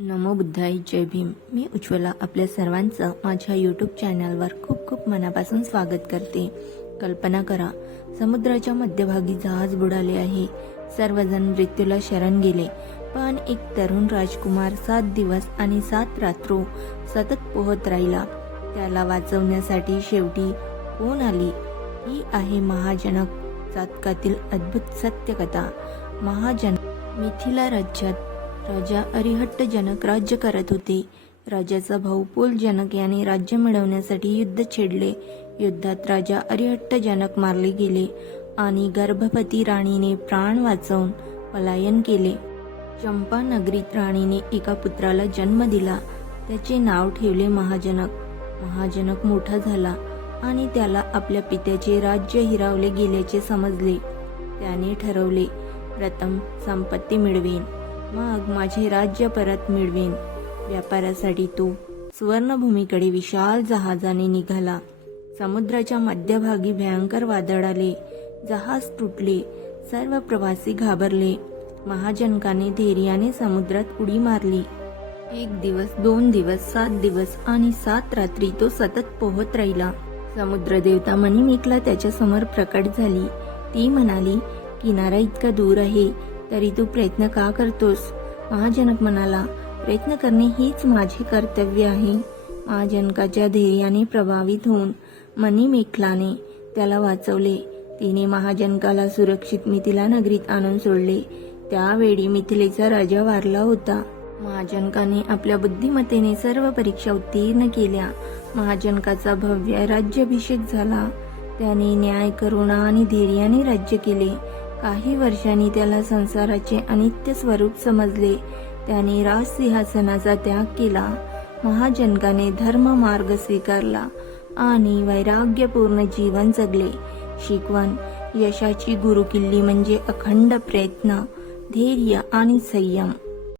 नमो बुद्धाय. जय भीम. मी उज्ज्वला आपल्या सर्वांचं माझ्या यूट्यूब चॅनलवर खूप खूप मनापासून स्वागत करते. कल्पना करा, समुद्राच्या मध्यभागी जहाज बुडाले आहे. सर्वजण मृत्यूला शरण गेले, पण एक तरुण राजकुमार 7 दिवस आणि 7 रात्र सतत पोहत राहिला. त्याला वाचवण्यासाठी शेवटी कोण आली? ही आहे महाजनक जातकातील अद्भुत सत्यकथा. मिथिला राज्यात राजा अरिहट्ट जनक राज्य करत होते. राजाचा भाऊ पोल जनक याने राज्य मिळवण्यासाठी युद्ध छेडले. युद्धात राजा अरिहट्ट जनक मारले गेले आणि गर्भवती राणीने प्राण वाचवून पलायन केले. चंपा नगरीत राणीने एका पुत्राला जन्म दिला. त्याचे नाव ठेवले महाजनक. महाजनक मोठा झाला आणि त्याला आपल्या पित्याचे राज्य हिरावले गेल्याचे समजले. त्याने ठरवले, प्रथम संपत्ती मिळवेन, मग माझे राज्य परत मिळवेन. व्यापारासाठी तो सुवर्णभूमीकडे विशाल जहाजाने निघाला. समुद्राच्या मध्यभागी भयंकर वादळ आले. जहाज तुटले. सर्व प्रवासी घाबरले. महाजनकाने धैर्याने समुद्रात उडी मारली. 1 दिवस, 2 दिवस, 7 दिवस आणि 7 रात्री तो सतत पोहत राहिला. समुद्रदेवता मणिमेखला त्याच्या समोर प्रकट झाली. ती म्हणाली, किनारा इतका दूर आहे, तरी तू प्रयत्न का करतोस? महाजनक म्हणाला, प्रयत्न करणे हीच माझे कर्तव्य आहे. महाजनकाच्या धैर्याने प्रभावित होऊन मणिमेखलाने त्याला वाचवले. तिने महाजनकाला सुरक्षित मिथिला नगरीत आणून सोडले. त्यावेळी मिथिलेचा राजा वारला होता. महाजनकाने आपल्या बुद्धिमत्तेने सर्व परीक्षा उत्तीर्ण केल्या. महाजनकाचा भव्य राज्याभिषेक झाला. त्याने न्याय, करुणा आणि धैर्याने राज्य केले. काही वर्षांनी त्याला संसाराचे अनित्य स्वरूप समजले. त्याने राजसिंहासनाचा त्याग केला. महाजनकाने धर्म मार्ग स्वीकारला आणि वैराग्यपूर्ण जीवन जगले. शिकवण: यशाची गुरुकिल्ली म्हणजे अखंड प्रयत्न, धैर्य आणि संयम.